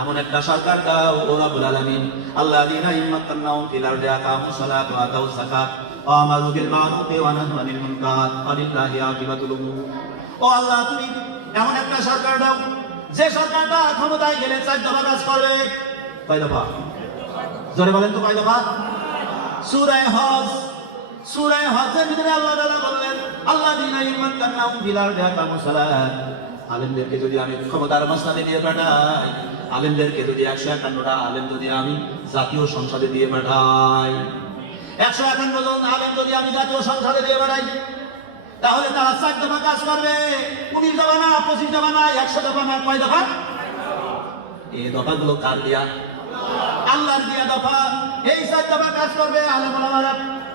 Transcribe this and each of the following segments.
এমন একটা সরকার দাও, ও রাব্বুল আলামিন। আল্লাযীনা ইম্মাক্কান্নাহুম ফিল আরদি আকামু সালাত ওয়া আতাউ যাকাত। ওয়া আমারু বিল মা'রুফ ওয়া নাহাউ আনিল মুনকার। ওয়া আকিবাতুল উমুর। ও আল্লাহ, তুমি এমন একটা সরকার দাও, যে সরকারটা ক্ষমতায় গেলে চার দফা কাজ করবে। কয় দফা? জোরে বলেন তো কয় দফা? সূরায়ে হজ। সূরায়ে হজের ভিতরে আল্লাহ তাআলা বললেন আল্লাযীনা ইম্মাক্কান্নাহুম ফিল আরদি আকামু সালাত। আলেমদেরকে যদি আমি ক্ষমতার মসনাদে দিয়ে পাঠাই, আলেমদেরকে যদি একশো একান্নটা আলেম যদি আমি জাতীয় সংসদে দিয়ে পাঠাই, একশো একান্ন জন আলেম যদি আমি জাতীয় সংসদে দিয়ে পাঠাই, তাহলে তারা চার দফা কাজ করবে। উনিশ দফা না, পঁচিশ দফা না, একশো দফা না, কয় দফা? এই দফাগুলো কার দিয়া? আল্লাহর দিয়া দফা। এই চার দফা কাজ করবে আলেম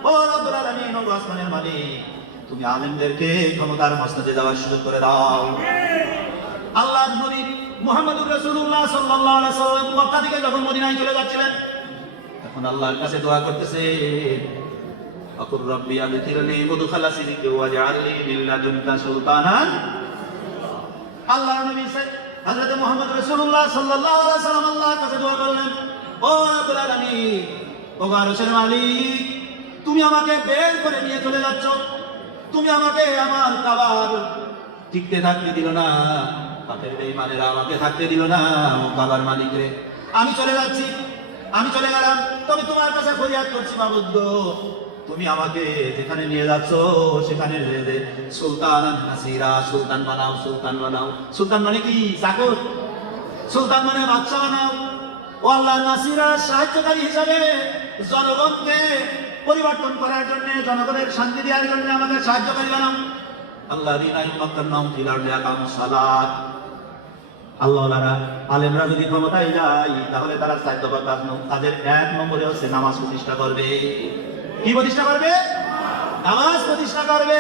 ও রব্বুল আলামিন, ও আসমানের মালিক। তুমি আলেমদেরকে ক্ষমতার মসনদে যাওয়ার সুযোগ করে দাও। আল্লাহর নবী মুহাম্মদুর রাসূলুল্লাহ সাল্লাল্লাহু আলাইহি সাল্লাম মক্কা থেকে যখন মদিনায় চলে যাচ্ছিলেন, তখন আল্লাহর কাছে দোয়া করতেছে আকুর রব্বি আদখিলনি মুদখালা সিদিকি ওয়াজআলনি মিন লাদুনকা সুলতানান আল্লাহর নবী হযরত মুহাম্মদ রাসূলুল্লাহ সাল্লাল্লাহু আলাইহি সাল্লাম আল্লাহর কাছে দোয়া করলেন, ও রব্বুল আলামিন ও গারশের মালিক, তুমি আমাকে বের করে নিয়ে চলে যাচ্ছ। তুমি আমাকে আমার কাবার টিকতে থাকতে দিল না পাপের বেঈমানেরা আমাকে থাকতে দিল না কাবার মালিক রে। আমি চলে যাচ্ছি, আমি চলে গেলাম। তবে তোমার কাছে ফরিয়াদ করছি মাবুদ্দ তুমি আমাকে যেখানে নিয়ে যাচ্ছ, সেখানে সুলতান হাসিরা সুলতান বানাও সুলতান বানাও। সুলতান মানে কি? চাকর। সুলতান মানে বাদশা বানাও। ও আল্লাহ নাসিরা সাহায্যকারী হিসাবে জনগণকে পরিবর্তন করার জন্য, জনগণের শান্তি দেওয়ার জন্য আমাদের সাহায্যকারী বানাও আল্লাহ সালাত। আল্লাহরা আলেমরা যদি ক্ষমতায় যায়, তাহলে তারা দফা কাজ কাজের এক নম্বরে হচ্ছে নামাজ প্রতিষ্ঠা করবে। কি প্রতিষ্ঠা করবে? নামাজ প্রতিষ্ঠা করবে।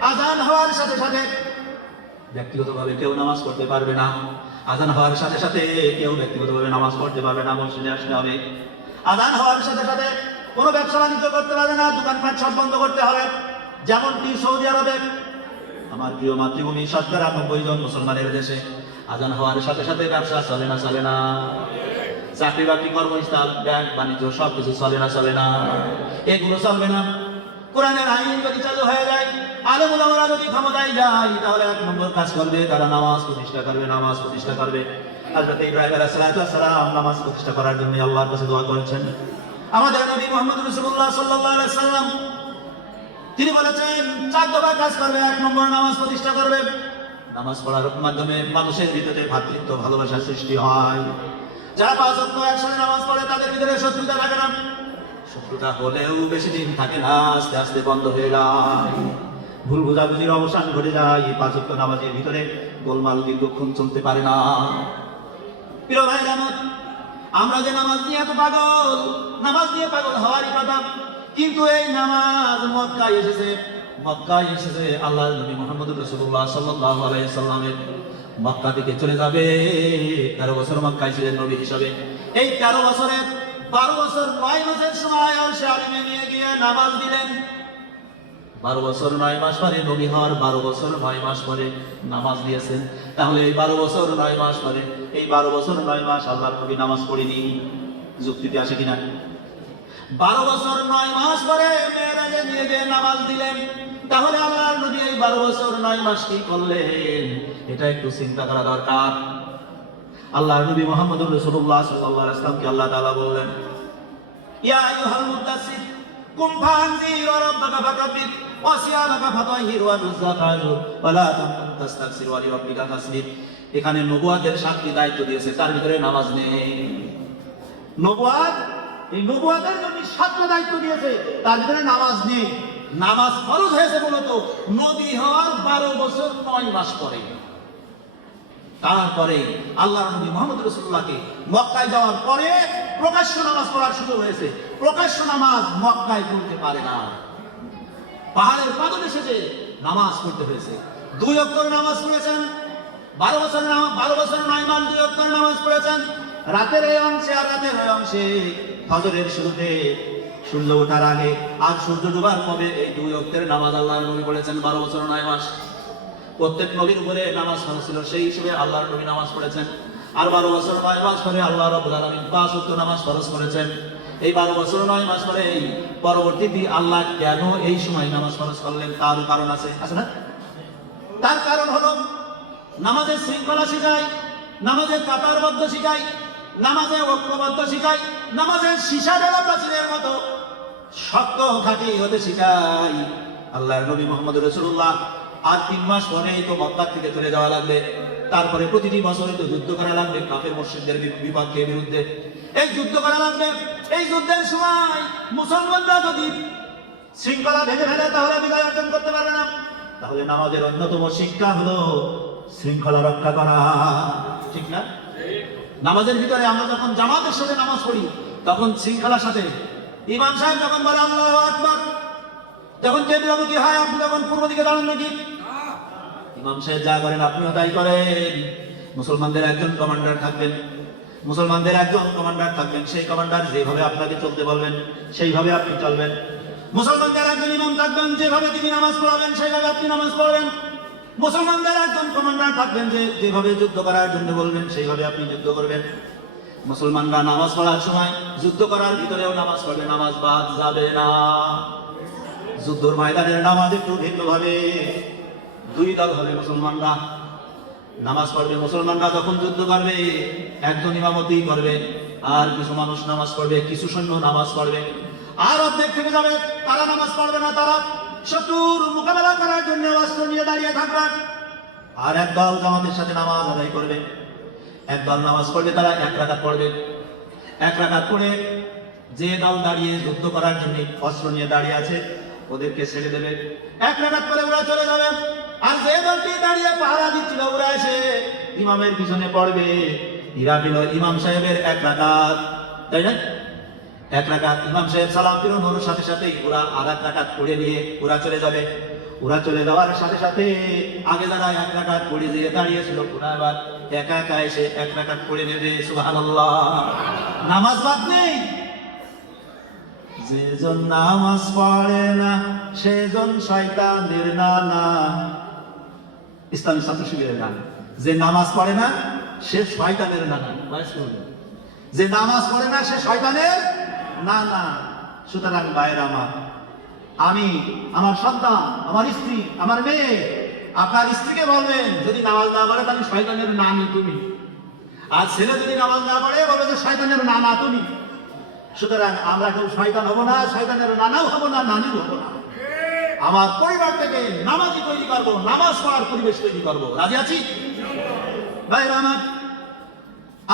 আজান হওয়ার সাথে সাথে, ব্যক্তিগতভাবে কেউ নামাজ পড়তে পারবে না। আজান হওয়ার সাথে সাথে কেউ ব্যক্তিগতভাবে নামাজ পড়তে পারবে না। মসজিদে আসতে হবে। আজান হওয়ার সাথে সাথে কোনো ব্যবসা বাণিজ্য করতে পারবে না, দোকানপাট সব বন্ধ করতে হবে। যেমনটি সৌদি আরবে। আমার প্রিয় মাতৃভূমি শতকরা নব্বই জন মুসলমানের দেশে আজান হওয়ার সাথে সাথে ব্যবসা চলে না চলে না। চাকরি বাকরি কর্মস্থল ব্যাংক, বাণিজ্য সব কিছু চলে না চলে না। এগুলো চলবে না। কোরআনের আইন যদি চালু হয়ে যায় আলমুলামরা যদি ক্ষমতায় যায়, তাহলে এক নম্বর কাজ করবে তারা নামাজ প্রতিষ্ঠা করবে, নামাজ প্রতিষ্ঠা করবে। হযরত ইব্রাহিম আলাইহিস সালাম নামাজ প্রতিষ্ঠা করার জন্য আল্লাহর কাছে দোয়া করেছেন। আমাদের নবী মুহাম্মদ রসুল্লাহ সাল্লাম, তিনি বলেছেন, চার দফা কাজ করবে, এক নম্বর নামাজ প্রতিষ্ঠা করবে। নামাজ পড়ার মাধ্যমে মানুষের ভিতরে ভাতৃত্ব ভালোবাসার সৃষ্টি হয়। যারা পাঁচ অক্ট একসাথে নামাজ পড়ে, তাদের ভিতরে শত্রুতা থাকে না। শত্রুতা হলেও বেশি দিন থাকে না, আস্তে আস্তে বন্ধ হয়ে যায়। ভুল বোঝাবুঝির অবসান ঘটে যায়, এই পাঁচ নামাজের ভিতরে গোলমাল দীর্ঘক্ষণ চলতে পারে না। প্রিয় ভাই আমার যে নামাজ নিয়ে এত পাগল, নামাজ নিয়ে পাগল হওয়ারই কথা, কিন্তু এই নামাজ মক্কায় এসেছে মক্কায় এসেছে আল্লাহ নবী মোহাম্মদ রসুল্লাহ সাল্লাহ আলাইসাল্লামের মক্কা থেকে চলে যাবে। তেরো বছর মক্কায় ছিলেন নবী হিসাবে। এই তেরো বছরের, বারো বছর নয় মাসের সময় নিয়ে গিয়ে নামাজ দিলেন। বারো বছর নয় মাস পরে নবী হওয়ার বারো বছর নয় মাস পরে নামাজ দিয়েছেন। তাহলে এই বারো বছর নয় মাস পরে, এই বারো বছর নয় মাস আল্লাহর নবী নামাজ পড়িনি। যুক্তিতে আসে কিনা? বারো বছর নয় মাস পরে মেয়েরাজে নিয়ে গিয়ে নামাজ দিলেন, তাহলে আল্লাহর নবী এই বারো বছর নয় মাস কি করলেন? এটা একটু চিন্তা করা দরকার। আল্লাহর নবী মোহাম্মদ রসুল্লাহ সাল্লাহ ইসলামকে আল্লাহ তাআলা বললেন, ইয়া আইয়ুহাল মুদ্দাসসির কুম ফানজির ওয়া রাব্বাকা ফাকাব্বির। এখানে নবুয়াতের সাতটি দায়িত্ব দিয়েছে, তার ভিতরে নামাজ নেই। এই জন্য দায়িত্ব দিয়েছে, তার ভিতরে নামাজ নেই। নামাজ ফরজ হয়েছে হওয়ার বারো বছর নয় মাস পরে। তারপরে আল্লাহ নবী মোহাম্মদ রসুল্লাহকে মক্কায় যাওয়ার পরে প্রকাশ্য নামাজ পড়ার সুযোগ হয়েছে। প্রকাশ্য নামাজ মক্কায় পড়তে পারে না। পাহাড়ের পাদদেশে যে নামাজ পড়তে হয়েছে। দুই অক্ষর নামাজ পড়েছেন, বারো বছর বারো বছর নয় মাস দুই অক্ষর নামাজ পড়েছেন। রাতের এই অংশে আর রাতের ওই অংশে ফজরের শুরুতে সূর্য ওঠার আগে আর সূর্য ডুবার কবে এই দুই অক্ষরের নামাজ আল্লাহ নবী পড়েছেন বারো বছর নয় মাস। প্রত্যেক নবীর উপরে নামাজ ছিল, সেই হিসেবে আল্লাহর নবী নামাজ পড়েছেন। আর বারো বছর নয় মাস পরে আল্লাহ রবুল আলমিন পাঁচ উত্ত নামাজ ফরজ করেছেন। এই বারো বছর, নয় মাস পরে এই পরবর্তীতে আল্লাহ কেন এই সময় নামাজ ফরজ করলেন? তার কারণ আছে। আছে না? তার কারণ হলো, নামাজের শৃঙ্খলা শিখায়, নামাজের কাতারবদ্ধ শিখায় নামাজে ঐক্যবদ্ধ শিখায়, নামাজের সীসা ঢেলা প্রাচীরের মতো শক্ত ঘাটি হতে শিখাই আল্লাহর নবী মোহাম্মদ রসুল্লাহ আর তিন মাস পরেই তো মক্কার থেকে চলে যাওয়া লাগবে। তারপরে প্রতিটি বছরে তো যুদ্ধ করা লাগবে। কাফের মসজিদদের বিপক্ষে বিরুদ্ধে। এই যুদ্ধ করা লাগবে। এই যুদ্ধের সময় মুসলমানরা যদি শৃঙ্খলা ভেঙে ফেলে, তাহলে বিজয় অর্জন করতে পারবে না। তাহলে নামাজের অন্যতম শিক্ষা হলো শৃঙ্খলা রক্ষা করা। ঠিক না? নামাজের ভিতরে আমরা যখন জামাতের সাথে নামাজ পড়ি, তখন শৃঙ্খলার সাথে ইমাম সাহেব যখন বলে, আল্লাহ আকবার, যখন কেন্দ্রমুখী হয়, আপনি তখন পূর্ব দিকে দাঁড়ান নাকি? ইমাম সাহেব যা করেন, আপনিও তাই করেন। মুসলমানদের একজন কমান্ডার থাকবেন। মুসলমানদের একজন কমান্ডার থাকবেন, সেই কমান্ডার যেভাবে আপনাকে চলতে বলবেন, সেইভাবে আপনি চলবেন। মুসলমানদের একজন ইমাম থাকবেন, যেভাবে তিনি নামাজ পড়াবেন, সেইভাবে আপনি নামাজ পড়বেন। মুসলমানদের একজন কমান্ডার থাকবেন, যে যেভাবে যুদ্ধ করার জন্য বলবেন, সেইভাবে আপনি যুদ্ধ করবেন। মুসলমানরা নামাজ পড়ার সময় যুদ্ধ করার ভিতরেও নামাজ পড়বে, নামাজ বাদ যাবে না। যুদ্ধর ময়দানের নামাজ একটু ভিন্নভাবে, দুই দল হবে মুসলমানরা। নামাজ পড়বে, মুসলমানরা যখন যুদ্ধ করবে, একজন ইমামতি করবে, আর কিছু মানুষ নামাজ পড়বে, কিছু সৈন্য নামাজ পড়বে। আর অর্ধেক থেকে যাবে, তারা নামাজ পড়বে না, তারা শত্রুর মোকাবেলা করার জন্য অস্ত্র নিয়ে দাঁড়িয়ে থাকবেন আর এক দল জামাতের সাথে নামাজ আদায় করবে। এক দল নামাজ পড়বে, তারা এক রাকাত পড়বে। এক রাকাত পড়ে যে দল দাঁড়িয়ে যুদ্ধ করার জন্য অস্ত্র নিয়ে দাঁড়িয়ে আছে, ওদেরকে ছেড়ে দেবে। এক রাকাত করে ওরা চলে যাবে। আর যে দলটি দাঁড়িয়ে পাহারা দিচ্ছিল, ওরা এসে ইমামের পিছনে পড়বে। ইরা দিল ইমাম সাহেবের এক রাকাত, তাই না? এক রাকাত, ইমাম সাহেব সালাম ফিরানোর সাথে সাথেই। ওরা আর এক রাকাত পড়ে নিয়ে ওরা চলে যাবে। ওরা চলে যাওয়ার সাথে সাথে আগে যারা এক রাকাত পড়ে দিয়ে দাঁড়িয়েছিল, ওরা এবার একা একা এসে এক রাকাত পড়ে নেবে, সুবহানাল্লাহ। নামাজ বাদ নেই। যেজন নামাজ পড়ে না সেজন শয়তানের নানা। ইসলামী ছাত্র শিবিরের গান। যে নামাজ পড়ে না, সে শয়তানের নানা। বয়স করবেন। যে নামাজ পড়ে না, সে শয়তানের না না সুতরাং বাইর আমার, আমি, আমার সন্তান, আমার স্ত্রী, আমার মেয়ে, আপনার স্ত্রীকে বলবেন, যদি নামাজ না পড়ে, তাহলে শয়তানের নানি তুমি। আর ছেলে যদি নামাজ না পড়ে, বলবে যে শয়তানের নানা তুমি। সুতরাং আমরা কেউ শয়তান হব না, শয়তানের নানাও হব না, নানিও হব না। আমার পরিবার থেকে নামাজি তৈরি করব, নামাজ পড়ার পরিবেশ তৈরি করব। রাজি আছি? ভাই আমার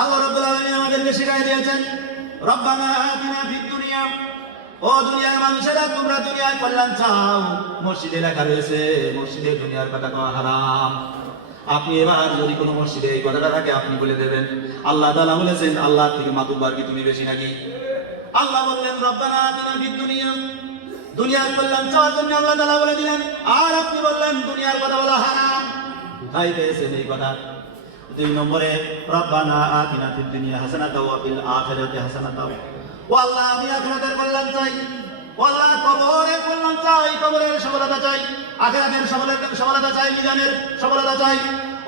আল্লাহ রাব্বুল আলামিন আমাদেরকে শিখাই দিয়েছেন। রব্বানা আতিনা ফিদ ও দুনিয়ার মানুষেরা, তোমরা দুনিয়ার কল্যাণ চাও। মসজিদে লেখা রয়েছে, মসজিদে দুনিয়ার কথা কওয়া হারাম। আপনি এবার যদি কোনো মসজিদে এই কথাটা থাকে, আপনি বলে দেবেন, আল্লাহ তাআলা বলেছেন, আল্লাহ থেকে মাতুব্বার কি তুমি বেশি নাকি? আল্লাহ বললেন, রব্বানা আতিনা ফিদ দুনিয়ার কল্যাণ চাওয়ার জন্য আল্লাহ তাআলা বলে দিলেন, আর আপনি বললেন, দুনিয়ার কথা বলা হারাম। কোথায় পেয়েছেন এই কথা? দুই নম্বরে, রব্বানা আতিনা ফিদ দুনিয়া হাসানাতাও ওয়া ফিল আখিরাতি হাসানাতাও। ও আল্লাহ, আমি আখিরাতের কল্যাণ চাই। ও আল্লাহ, কবরের কল্যাণ চাই, কবরের সফলতা চাই, আখিরাতের সফলতা সফলতা চাই, মিজানের সফলতা চাই।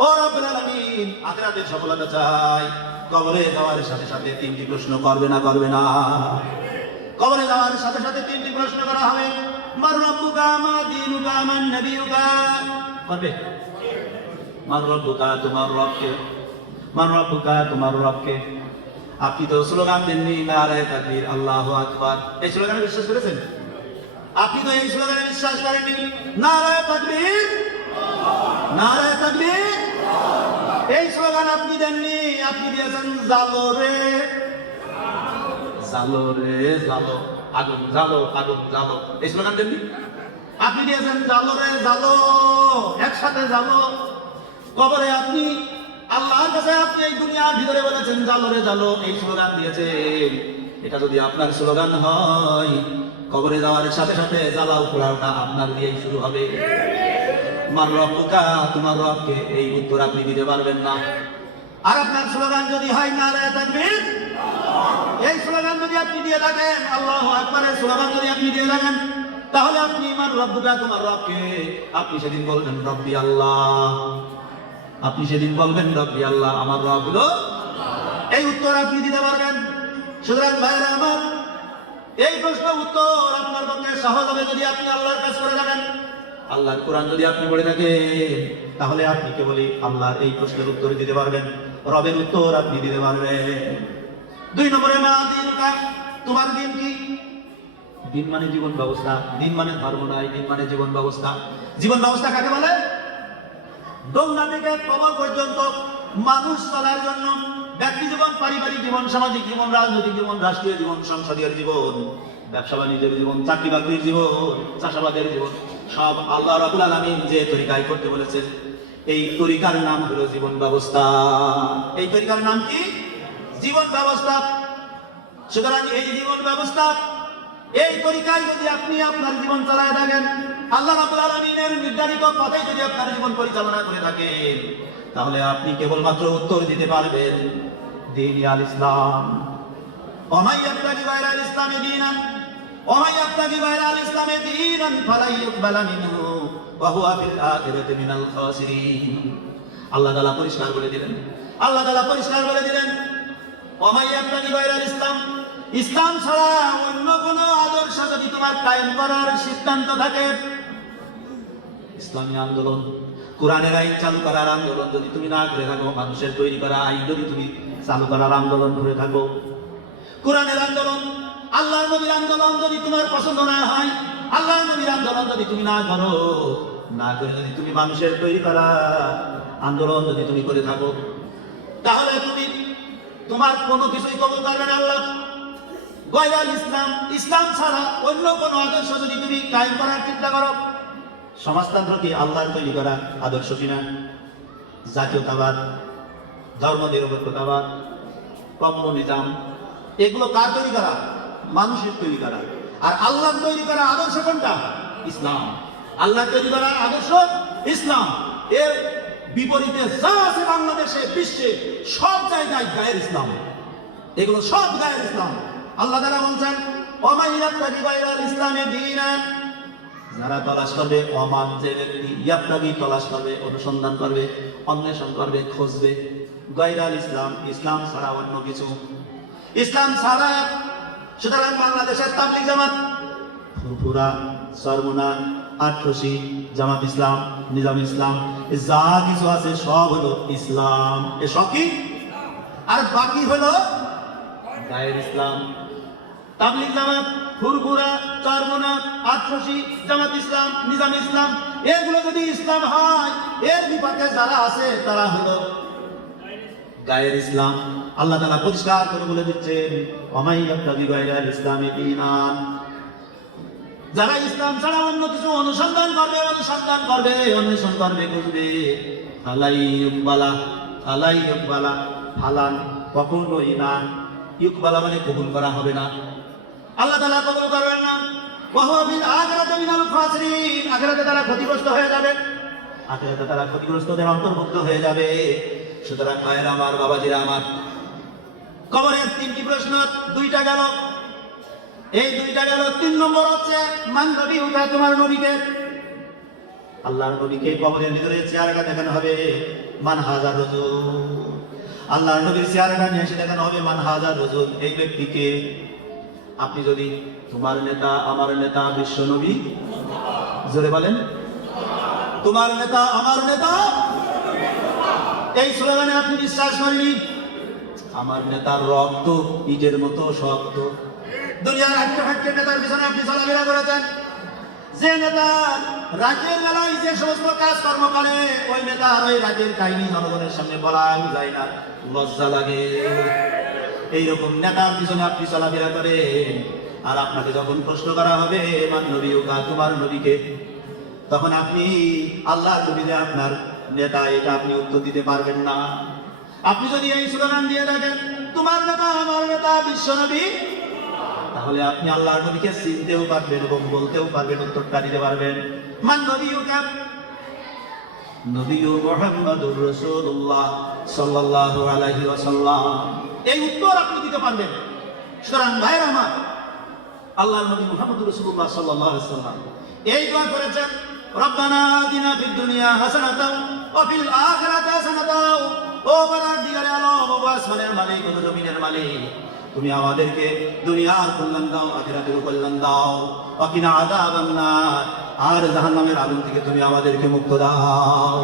ও রব্বুল আলামিন, আখিরাতের সফলতা চাই। কবরে যাওয়ার সাথে সাথে তিনটি প্রশ্ন করবে না করবে না। কবরে যাওয়ার সাথে সাথে তিনটি প্রশ্ন করা হবে। মার রব্বুকা, মা দীনুকা মান নবিয়ুকা করবে? মান রব্বুকা, তোমার রবকে। মান রব্বুকা, তোমার রবকে। আপনি তো স্লোগান দেননি, নারায় তাকবীর, আল্লাহু আকবার। এই স্লোগানে বিশ্বাস করেছেন? আপনি তো এই স্লোগানে বিশ্বাস করেননি। নারায় তাকবীর। নারায় তাকবীর। এই স্লোগান আপনি দেননি, আপনি দিয়েছেন জালো রে জালো রে জালো, আগুন জালো আগুন জালো। এই স্লোগান দেননি? আপনি দিয়েছেন জালো রে জালো, একসাথে জালো। কবরে আপনি, আল্লাহর কাছে আপনি এই দুনিয়ার ভিতরে বলেছেন জালো রে জালো, এই স্লোগান দিয়েছেন। এটা যদি আপনার স্লোগান হয়, কবরে যাওয়ার সাথে সাথে জ্বালাও পোড়াওটা আপনার দিয়েই শুরু হবে। মার রব্বুকা তোমার রবকে এই উত্তর আপনি দিতে পারবেন না। আর আপনার স্লোগান যদি হয় না রে তাকবীর এই স্লোগান যদি আপনি দিয়ে থাকেন, আল্লাহ আকবরের স্লোগান যদি আপনি দিয়ে থাকেন, তাহলে আপনি আমার রব্বুকা তোমার রবকে। আপনি সেদিন বলবেন, রব্বি আল্লাহ। আপনি সেদিন বলবেন, রব্বি আল্লাহ, আমার রব হলো এই উত্তর আপনি দিতে পারবেন। সুতরাং ভাইয়েরা আমার, এই প্রশ্ন উত্তর আপনার পক্ষে সহজ হবে যদি আপনি আল্লাহর কাজ করে থাকেন। আল্লাহর কোরআন যদি আপনি পড়ে থাকেন, তাহলে আপনি কেবলই আল্লাহর এই প্রশ্নের উত্তর দিতে পারবেন। রবের উত্তর আপনি দিতে পারবেন। দুই নম্বরে তোমার দিন কি? দিন মানে জীবন ব্যবস্থা। দিন মানে ধর্ম নয়, দিন মানে জীবন ব্যবস্থা। জীবন ব্যবস্থা কাকে বলে? দৌড়া থেকে কবর পর্যন্ত মানুষ চলার জন্য ব্যক্তি জীবন, পারিবারিক জীবন, সামাজিক জীবন, রাজনৈতিক জীবন, রাষ্ট্রীয় জীবন, সংসদীয় জীবন, ব্যবসা বাণিজ্যের জীবন, চাকরি বাকরির জীবন, চাষাবাদের জীবন, সব আল্লাহ রাবুল আলমিন যে তরিকায় করতে বলেছেন। এই তরিকার নাম হলো জীবন ব্যবস্থা। এই তরিকার নাম কি? জীবন ব্যবস্থা। সুতরাং এই জীবন ব্যবস্থা, এই তরিকায় যদি আপনি আপনার জীবন চালায় থাকেন, আল্লাহ রাবুল আলমিনের নির্ধারিত পথে যদি আপনার জীবন পরিচালনা করে থাকেন, তাহলে আপনি কেবলমাত্র উত্তর দিতে পারবেন, দিন আল ইসলাম। আল দিন ফালাই আল্লাহ পরিষ্কার বলে দিলেন, আল্লাহ পরিষ্কার বলে দিলেন ইসলাম। ইসলাম ছাড়া অন্য কোন আদর্শ যদি তোমার কায়েম করার সিদ্ধান্ত থাকে, ইসলামী আন্দোলন, কোরআনের আইন চালু করার আন্দোলন যদি তুমি না করে থাকো, মানুষের তৈরি করা আইন যদি তুমি চালু করার আন্দোলন করে থাকো। কোরআনের আন্দোলন আল্লাহ নবীর আন্দোলন যদি তোমার পছন্দ না হয় আল্লাহ নবীর আন্দোলন যদি তুমি না করো, না করে যদি তুমি মানুষের তৈরি করা আন্দোলন যদি তুমি করে থাকো, তাহলে তুমি তোমার কোনো কিছুই কবুল করবে না আল্লাহ। গয়াল ইসলাম ইসলাম ছাড়া অন্য কোনো আদর্শ যদি তুমি কায়েম করার চিন্তা করো সমাজতন্ত্র কি আল্লাহর তৈরি করা আদর্শ কিনা? জাতীয়তাবাদ ধর্ম নিরপেক্ষতাবাদ কমিউনিজম, এগুলো কার তৈরি করা? মানুষের তৈরি করা। আর আল্লাহ তৈরি করা আদর্শ কোনটা? ইসলাম। আল্লাহ তৈরি করা আদর্শ ইসলাম। এর বিপরীতে যা আছে বাংলাদেশে, বিশ্বে সব জায়গায় গায়ের ইসলাম। এগুলো সব গায়ের ইসলাম। আল্লাহ তারা বলছেন ইসলামে যারা তলাশ করবে অমান যে ব্যক্তি ইয়াত্তাবি তলাশ করবে, অনুসন্ধান করবে, অন্বেষণ করবে, খুঁজবে, গায়রাল ইসলাম ইসলাম ছাড়া অন্য কিছু। ইসলাম ছাড়া সুতরাং বাংলাদেশের তাবলিগ জামাত, ফুরফুরা, সরমুনা আটরশি জামাত ইসলাম, নিজাম ইসলাম যা কিছু আছে সব হলো ইসলাম। এ কি? আর বাকি হলো গায়ের ইসলাম। তাবলিগ জামাত, ফুরফুরা, চরমোনা আটরশি জামাত ইসলাম, নিজাম ইসলাম, এগুলো যদি ইসলাম হয়, এর বিপক্ষে যারা আছে, তারা হলো গায়ের ইসলাম। আল্লাহ তাআলা পরিষ্কার করে বলে দিচ্ছেন অমাইয়াত্তাবি গায়রাল ইসলামি দীনান। যারা ইসলাম ছাড়া অন্য কিছু অনুসন্ধান করবে অনুসন্ধান করবে, অন্বেষণ করবে খুঁজবে ফালাই ইকবালা ফালাই ইকবালা ফালান কখনোই না ইকবালা মানে কবুল করা হবে না। আল্লাহ তাআলা কবুল করবেন না। ওয়াহুয়া বিল আখিরাতি মিনাল খাসিরিন। আখিরাতে তারা ক্ষতিগ্রস্ত হয়ে যাবে। আখিরাতে তারা ক্ষতিগ্রস্তদের অন্তর্ভুক্ত হয়ে যাবে। সুতরাং ভাইয়েরা আমার, বাবাজিরা আমার, কবরের তিনটি প্রশ্ন, দুইটা গেল। এই দুইটা গেল, তিন নম্বর হচ্ছে, মান নবী উঠা তোমার নবীকে। আল্লাহর নবীকে কবরের ভিতরে চেহারাটা দেখানো হবে, মান হাজার রজুল। আল্লাহর নবীর চেহারাটা নিয়ে এসে দেখানো হবে, মান হাজার রজুল, এই ব্যক্তিকে। আপনি যদি তোমার নেতা, আমার নেতা, বিশ্ব নবী, জোরে বলেন। তোমার নেতা, আমার নেতা। এই স্লোগানে আপনি বিশ্বাস করেনি আমার নেতার রক্ত ইটের মতো শক্ত। দুনিয়ার হাট্টে হাট্টে নেতার পিছনে আপনি চলাফেরা করেছেন। যে নেতা রাজ্যের বেলায় যে সমস্ত কাজ কর্ম করে, ওই নেতা আর ওই রাজ্যের কাহিনী জনগণের সামনে বলা যায় না। লজ্জা লাগে। এইরকম নেতার পিছনে আপনি চলাফেরা করেন। আর আপনাকে যখন প্রশ্ন করা হবে মান নবী ওকা, তোমার নবীকে? তখন আপনি আল্লাহ নবীতে আপনার নেতা, এটা আপনি উত্তর দিতে পারবেন না। আপনি যদি এই স্লোগান দিয়ে থাকেন, তোমার নেতা, আমার নেতা, বিশ্ব নবী, তাহলে আপনি আল্লাহর নবীকে চিনতেও পারবেন, এবং বলতেও পারবেন, উত্তরটা দিতে পারবেন। মান নবী ওকা নবী মুহাম্মদুর রাসূলুল্লাহ সাল্লাল্লাহু আলাইহি ওয়াসাল্লাম। এই উত্তর আপনি দিতে পারবেন। সুতরাং ভাইরা আমার, আল্লাহর নবী মুহাম্মদুর রাসূলুল্লাহ সাল্লাল্লাহু আলাইহি ওয়াসাল্লাম এই দোয়া করেছেন, রব্বানা আতিনা ফিদ দুনিয়া হাসানাতাও, ওয়া ফিল আখিরাতি হাসানাতাও। ও পারার দিগারে আলম ও মালিক ও জমিনের মালিক, তুমি আমাদেরকে দুনিয়ার কল্যাণ দাও, আখিরাতের কল্যাণ দাও। অকিনা আদা আর জাহান্নামের আগুন থেকে তুমি আমাদেরকে মুক্ত দাও।